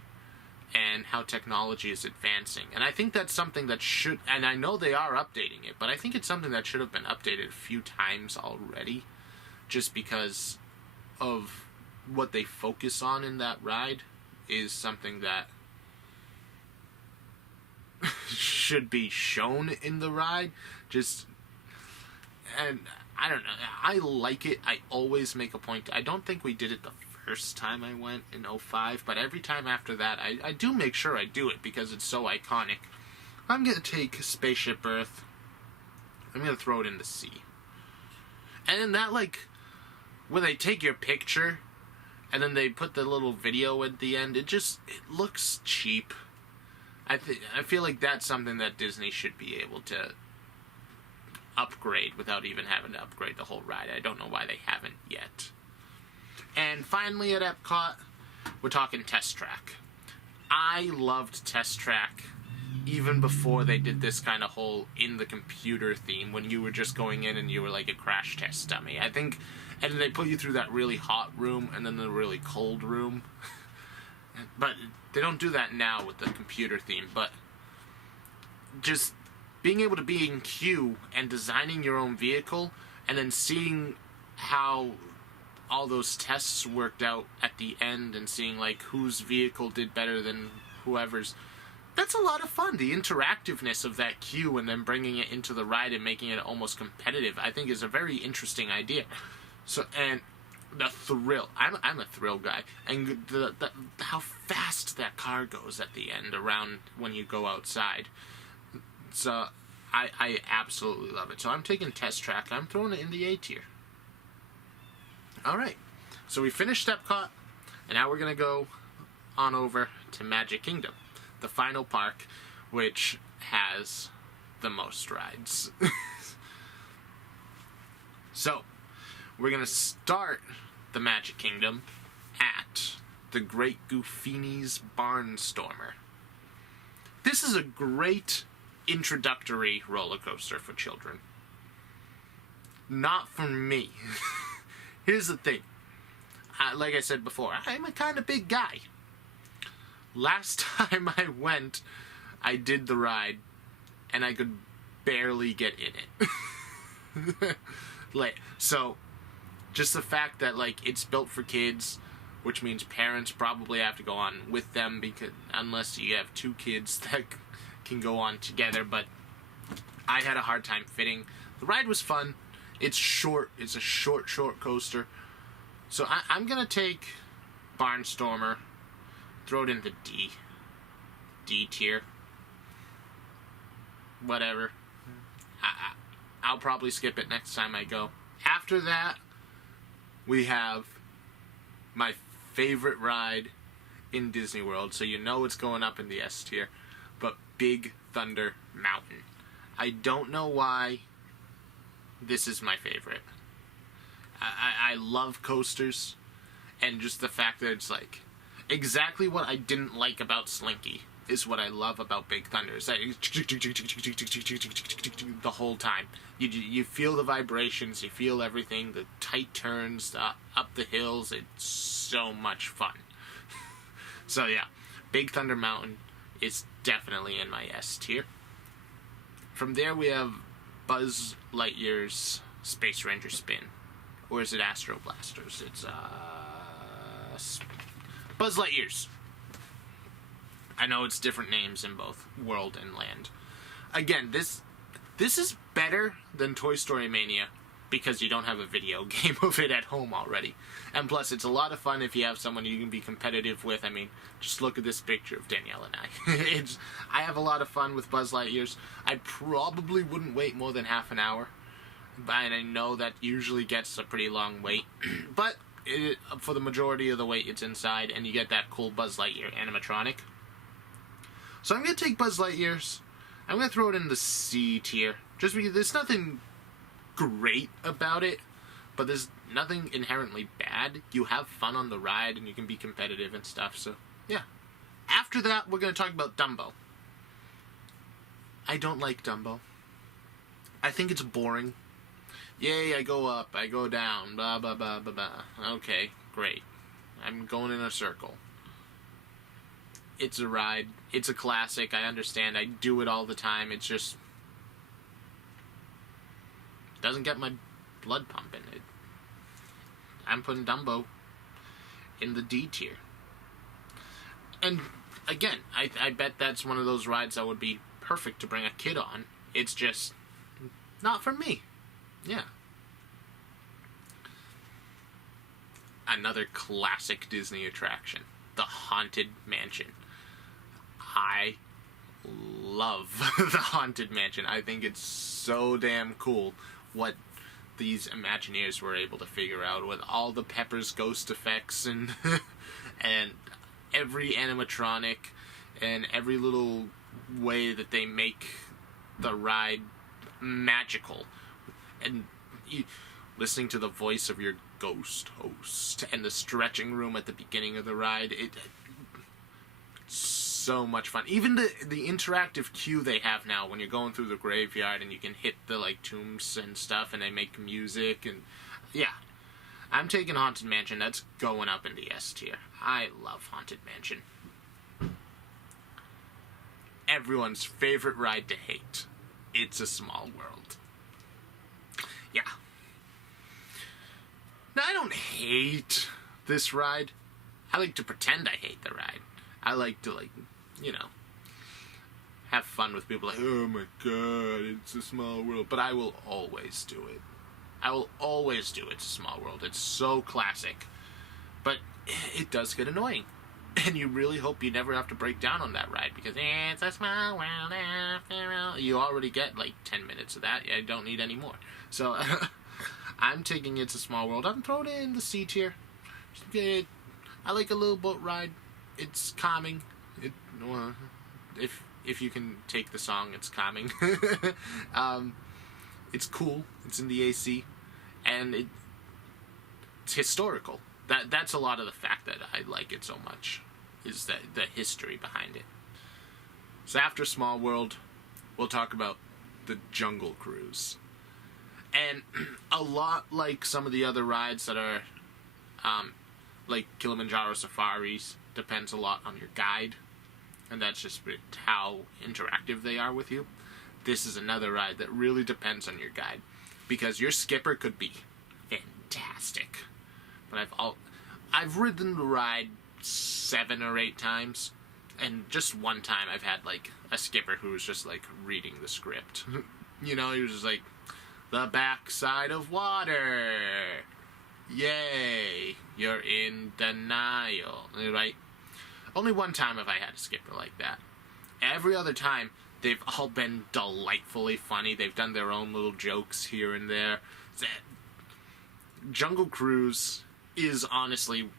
and how technology is advancing. And I think that's something that should, and I know they are updating it, but I think it's something that should have been updated a few times already, just because of what they focus on in that ride is something that should be shown in the ride. And I don't know, I like it. I always make a point. I don't think we did it the first time I went in 05, but every time after that, I do make sure I do it because it's so iconic. I'm going to take Spaceship Earth. I'm going to throw it in the sea. And then that, like, when they take your picture, and then they put the little video at the end, it looks cheap. I feel like that's something that Disney should be able to upgrade without even having to upgrade the whole ride. I don't know why they haven't yet. And finally at Epcot, we're talking Test Track. I loved Test Track even before they did this kind of whole in the computer theme, when you were just going in and you were like a crash test dummy. I think, and they put you through that really hot room and then the really cold room. But they don't do that now with the computer theme. But just being able to be in queue and designing your own vehicle and then seeing how all those tests worked out at the end and seeing like whose vehicle did better than whoever's, that's a lot of fun. The interactiveness of that queue and then bringing it into the ride and making it almost competitive, I think is a very interesting idea. So, and the thrill, I'm a thrill guy, and the how fast that car goes at the end around when you go outside. So I absolutely love it. So I'm taking Test Track. I'm throwing it in the A tier. Alright, so we finished Epcot, and now we're going to go on over to Magic Kingdom, the final park, which has the most rides. So, we're going to start the Magic Kingdom at the Great Goofini's Barnstormer. This is a great introductory roller coaster for children. Not for me. Here's the thing. Like I said before, I'm a kind of big guy. Last time I went, I did the ride, and I could barely get in it. So, just the fact that, like, it's built for kids, which means parents probably have to go on with them, because unless you have two kids that can go on together, but I had a hard time fitting. The ride was fun. It's short. It's a short coaster. So I'm going to take Barnstormer, throw it in the D tier. Whatever. I'll probably skip it next time I go. After that, we have my favorite ride in Disney World. So you know it's going up in the S tier. But Big Thunder Mountain. I don't know why this is my favorite. I love coasters, and just the fact that it's like exactly what I didn't like about Slinky is what I love about Big Thunder. It's like the whole time. You feel the vibrations, you feel everything, the tight turns, up the hills. It's so much fun. So yeah, Big Thunder Mountain is definitely in my S tier. From there we have Buzz Lightyear's Space Ranger Spin. Or is it Astro Blasters? It's Buzz Lightyear's. I know it's different names in both World and Land. Again, this is better than Toy Story Mania because you don't have a video game of it at home already. And plus, it's a lot of fun if you have someone you can be competitive with. I mean, just look at this picture of Danielle and I. I have a lot of fun with Buzz Lightyear's. I probably wouldn't wait more than half an hour. And I know that usually gets a pretty long wait. But for the majority of the wait, it's inside, and you get that cool Buzz Lightyear animatronic. So I'm going to take Buzz Lightyear's. I'm going to throw it in the C tier. Just because there's nothing great about it, but there's nothing inherently bad. You have fun on the ride, and you can be competitive and stuff, so yeah. After that, we're going to talk about Dumbo. I don't like Dumbo. I think it's boring. Yay, I go up, I go down, blah, blah, blah, blah, blah. Okay, great. I'm going in a circle. It's a ride. It's a classic, I understand. I do it all the time. It's just... doesn't get my blood pumping. I'm putting Dumbo in the D tier. And, again, I bet that's one of those rides that would be perfect to bring a kid on. It's just not for me. Yeah. Another classic Disney attraction, the Haunted Mansion. I love the Haunted Mansion. I think it's so damn cool what these Imagineers were able to figure out with all the Pepper's ghost effects and and every animatronic and every little way that they make the ride magical. And listening to the voice of your ghost host and the stretching room at the beginning of the ride, it's so much fun. Even the interactive queue they have now when you're going through the graveyard and you can hit the tombs and stuff and they make music, and yeah, I'm taking Haunted Mansion. That's going up in the S tier. I love Haunted Mansion. Everyone's favorite ride to hate. It's a Small World. Yeah. Now, I don't hate this ride. I like to pretend I hate the ride. I like to, have fun with people oh my god, it's a Small World. But I will always do it. I will always do It's a Small World. It's so classic. But it does get annoying. And you really hope you never have to break down on that ride, because it's a small world after all. You already get 10 minutes of that. I don't need any more. So I'm taking It's a Small World. I'm throwing it in the C tier. I like a little boat ride. It's calming. If you can take the song, it's calming. It's cool. It's in the AC, and it's historical. That's a lot of the fact that I like it so much, is the history behind it. So after Small World, we'll talk about the Jungle Cruise. And a lot like some of the other rides that are, like Kilimanjaro Safaris, depends a lot on your guide. And that's just how interactive they are with you. This is another ride that really depends on your guide, because your skipper could be fantastic. But I've ridden the ride 7 or 8 times, and just one time I've had a skipper who was just reading the script. He was just the backside of water. Yay, you're in denial, right? Only one time have I had a skipper like that. Every other time, they've all been delightfully funny. They've done their own little jokes here and there. Jungle Cruise is honestly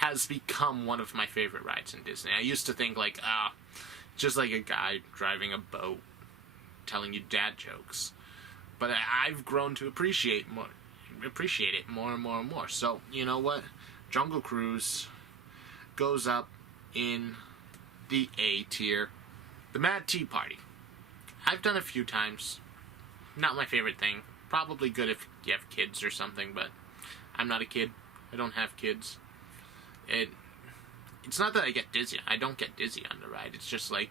has become one of my favorite rides in Disney. I used to think just like a guy driving a boat telling you dad jokes, but I've grown to appreciate it more and more and more. So you know what, Jungle Cruise goes up in the A tier. The Mad Tea Party, I've done a few times. Not my favorite thing. Probably good if you have kids or something, but I'm not a kid. I don't have kids. It's not that I get dizzy. I don't get dizzy on the ride. It's just it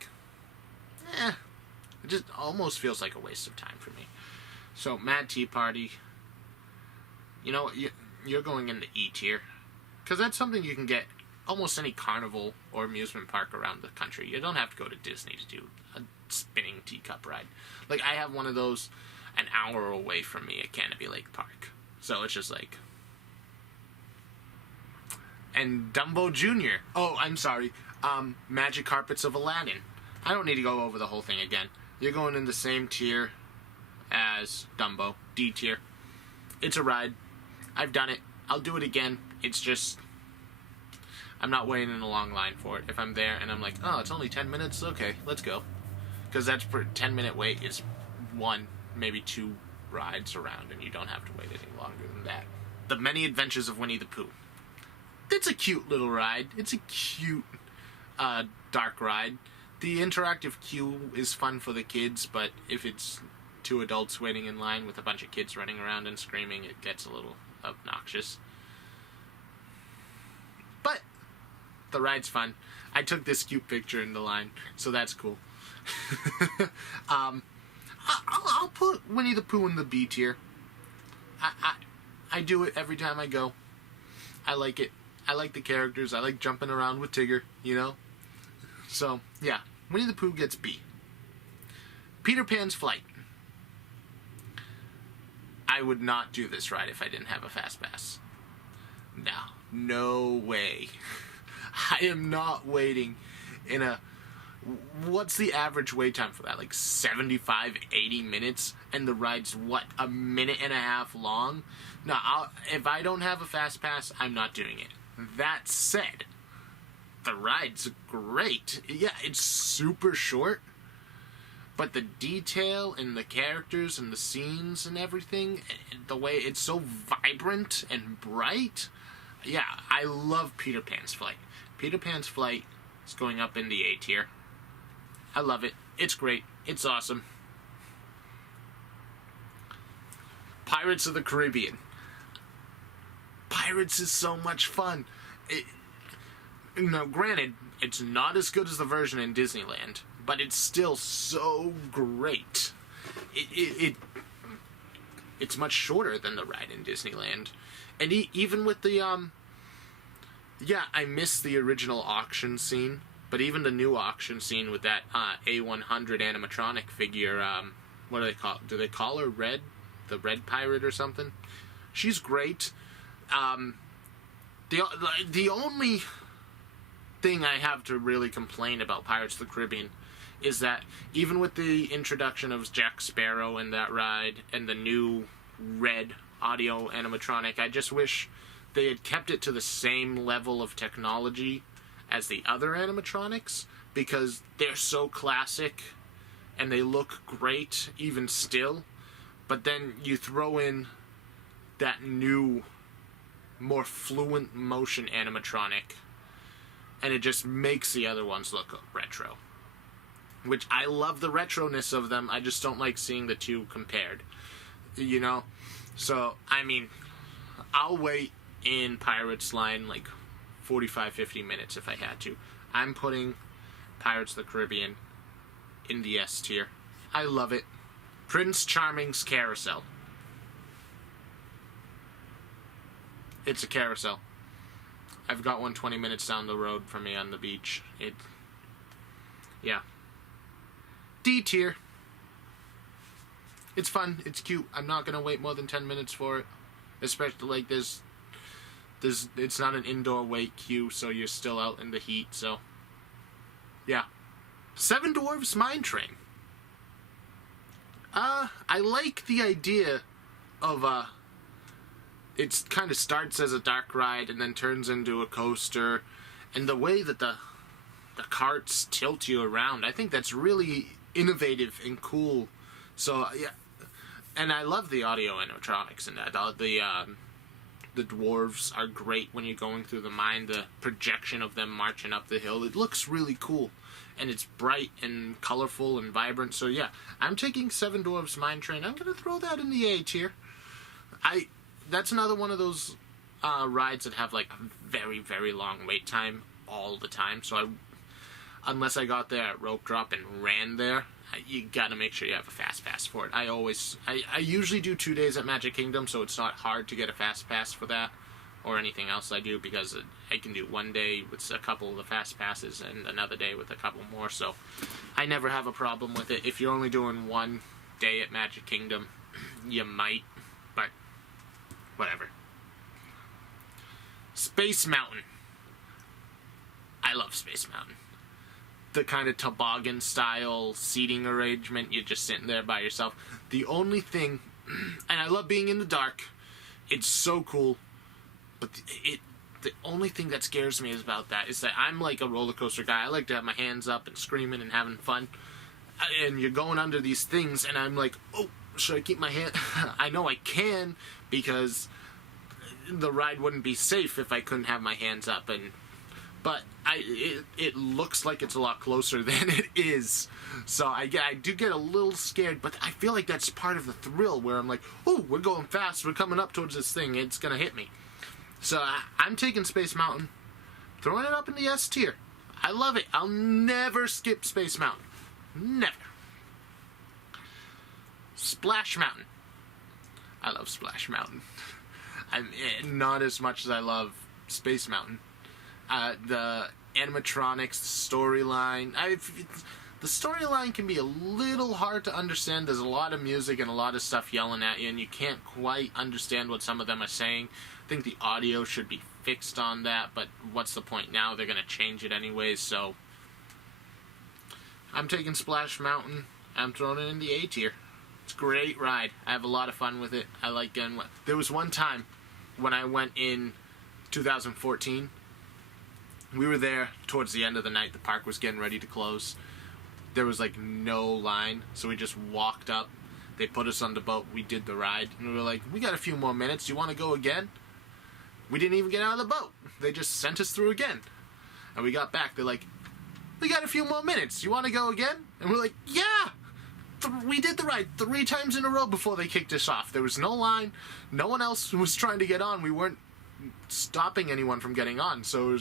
just almost feels like a waste of time for me. So, Mad Tea Party, you're going in the E tier, because that's something you can get almost any carnival or amusement park around the country. You don't have to go to Disney to do a spinning teacup ride. I have one of those an hour away from me at Canopy Lake Park. So it's just and Dumbo Jr. Oh, I'm sorry. Magic Carpets of Aladdin. I don't need to go over the whole thing again. You're going in the same tier as Dumbo. D tier. It's a ride. I've done it. I'll do it again. It's just, I'm not waiting in a long line for it. If I'm there and I'm oh, it's only 10 minutes? Okay, let's go. Because that's for 10-minute wait is 1, maybe 2 rides around, and you don't have to wait any longer than that. The Many Adventures of Winnie the Pooh. It's a cute little ride. It's a cute, dark ride. The interactive queue is fun for the kids, but if it's two adults waiting in line with a bunch of kids running around and screaming, it gets a little obnoxious. But the ride's fun. I took this cute picture in the line, so that's cool. I'll put Winnie the Pooh in the B tier. I do it every time I go. I like it. I like the characters. I like jumping around with Tigger, you know? So, yeah. Winnie the Pooh gets B. Peter Pan's Flight. I would not do this ride if I didn't have a fast pass. No way. I am not waiting in a... What's the average wait time for that? Like 75, 80 minutes? And the ride's, what, a minute and a half long? No, if I don't have a fast pass, I'm not doing it. That said, the ride's great. Yeah, it's super short. But the detail and the characters and the scenes and everything, and the way it's so vibrant and bright. Yeah, I love Peter Pan's Flight. Peter Pan's Flight is going up in the A tier. I love it. It's great. It's awesome. Pirates of the Caribbean. Pirates is so much fun. Now, granted, it's not as good as the version in Disneyland, but it's still so great. It's much shorter than the ride in Disneyland. And even with the, yeah, I miss the original auction scene, but even the new auction scene with that A100 animatronic figure, what do they call it? Do they call her Red? The Red Pirate or something? She's great. The only thing I have to really complain about Pirates of the Caribbean is that even with the introduction of Jack Sparrow in that ride and the new Red audio animatronic, I just wish they had kept it to the same level of technology as the other animatronics, because they're so classic and they look great even still. But then you throw in that new, more fluent motion animatronic, and it just makes the other ones look retro. Which, I love the retroness of them, I just don't like seeing the two compared. You know? So, I mean, I'll wait in Pirates line like 45, 50 minutes if I had to. I'm putting Pirates of the Caribbean in the S tier. I love it. Prince Charming's Carousel. It's a carousel. I've got one 20 minutes down the road from me on the beach. Yeah. D tier. It's fun. It's cute. I'm not gonna wait more than 10 minutes for it. Especially, like, it's not an indoor wait queue, so you're still out in the heat, so... Yeah. Seven Dwarfs Mine Train. I like the idea of, it kind of starts as a dark ride and then turns into a coaster, and the way that the carts tilt you around, I think that's really innovative and cool. So, yeah. And I love the audio animatronics in that. The dwarves are great when you're going through the mine. The projection of them marching up the hill, it looks really cool. And it's bright and colorful and vibrant. So yeah, I'm taking Seven Dwarfs Mine Train. I'm going to throw that in the A tier. That's another one of those rides that have like a very, very long wait time all the time. So unless I got there at rope drop and ran there, you got to make sure you have a fast pass for it. I usually do 2 days at Magic Kingdom, so it's not hard to get a fast pass for that or anything else I do, because I can do 1 day with a couple of the fast passes and another day with a couple more, so I never have a problem with it. If you're only doing 1 day at Magic Kingdom, you might, but whatever. Space Mountain. I love Space Mountain. The kind of toboggan style seating arrangement, you're just sitting there by yourself. The only thing, and I love being in the dark, it's so cool, but the only thing that scares me about that is that I'm like a roller coaster guy. I like to have my hands up and screaming and having fun, and you're going under these things and I'm like, oh, should I keep my hand? I know I can, because the ride wouldn't be safe if I couldn't have my hands up, but but it looks like it's a lot closer than it is. So I do get a little scared, but I feel like that's part of the thrill where I'm like, oh, we're going fast, we're coming up towards this thing, it's gonna hit me. So I'm taking Space Mountain, throwing it up in the S tier. I love it. I'll never skip Space Mountain. Never. Splash Mountain. I love Splash Mountain. Not as much as I love Space Mountain. The animatronics, the storyline. The storyline can be a little hard to understand. There's a lot of music and a lot of stuff yelling at you, and you can't quite understand what some of them are saying. I think the audio should be fixed on that, but what's the point now? They're going to change it anyways, so I'm taking Splash Mountain. I'm throwing it in the A tier. It's a great ride. I have a lot of fun with it. I like getting... There was one time when I went in 2014. We were there towards the end of the night. The park was getting ready to close. There was like no line, so we just walked up. They put us on the boat. We did the ride, and we were like, we got a few more minutes. Do you want to go again? We didn't even get out of the boat. They just sent us through again. And we got back. They're like, we got a few more minutes. You want to go again? And we're like, yeah! We did the ride 3 times in a row before they kicked us off. There was no line. No one else was trying to get on. We weren't stopping anyone from getting on. So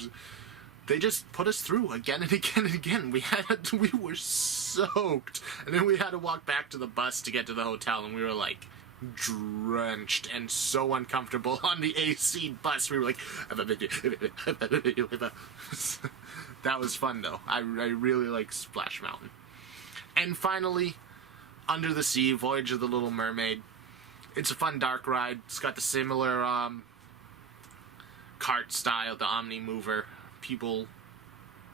they just put us through again and again and again. We were soaked. And then we had to walk back to the bus to get to the hotel. And we were like drenched and so uncomfortable on the AC bus. We were like... That was fun, though. I really like Splash Mountain. And finally... Under the Sea, Voyage of the Little Mermaid. It's a fun dark ride. It's got the similar cart style, the Omni Mover, people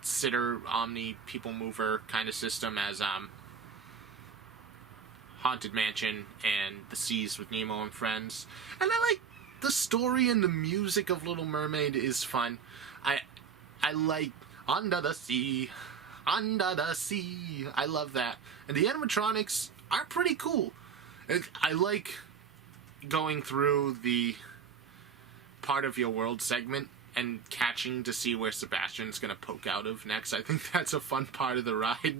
sitter, Omni people mover kind of system as Haunted Mansion and The Seas with Nemo and Friends. And I like the story and the music of Little Mermaid is fun. I like Under the Sea. Under the Sea. I love that. And the animatronics are pretty cool. I like going through the part of your world segment and catching to see where Sebastian's going to poke out of next. I think that's a fun part of the ride.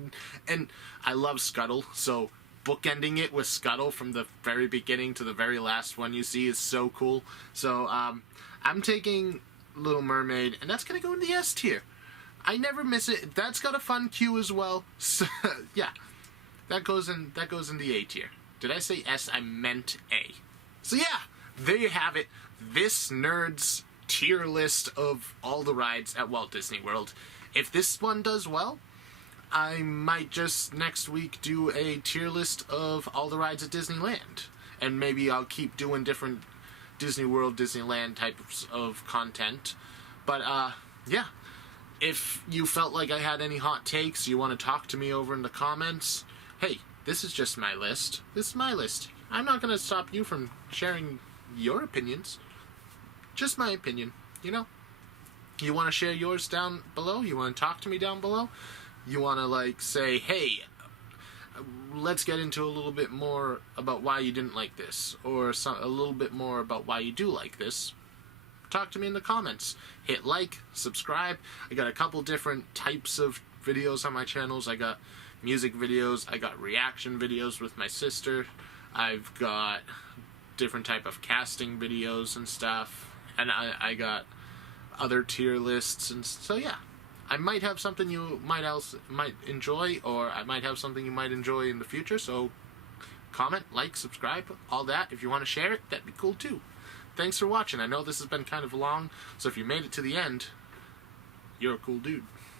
And I love Scuttle, so bookending it with Scuttle from the very beginning to the very last one you see is so cool. So I'm taking Little Mermaid, and that's going to go in the S tier. I never miss it. That's got a fun queue as well. So, yeah, that goes in the A tier. Did I say S? I meant A. So yeah, there you have it. This nerd's tier list of all the rides at Walt Disney World. If this one does well, I might just next week do a tier list of all the rides at Disneyland, and maybe I'll keep doing different Disney World, Disneyland types of content. But yeah. If you felt like I had any hot takes, you want to talk to me over in the comments, hey, this is just my list. This is my list. I'm not going to stop you from sharing your opinions. Just my opinion, you know? You want to share yours down below? You want to talk to me down below? You want to, like, say, hey, let's get into a little bit more about why you didn't like this, or a little bit more about why you do like this. Talk to me in the comments. Hit like, subscribe. I got a couple different types of videos on my channels. I got music videos. I got reaction videos with my sister. I've got different type of casting videos and stuff. And I got other tier lists. And so yeah, I might have something you might enjoy, or I might have something you might enjoy in the future. So comment, like, subscribe, all that. If you want to share it, that'd be cool too. Thanks for watching. I know this has been kind of long, so if you made it to the end, you're a cool dude.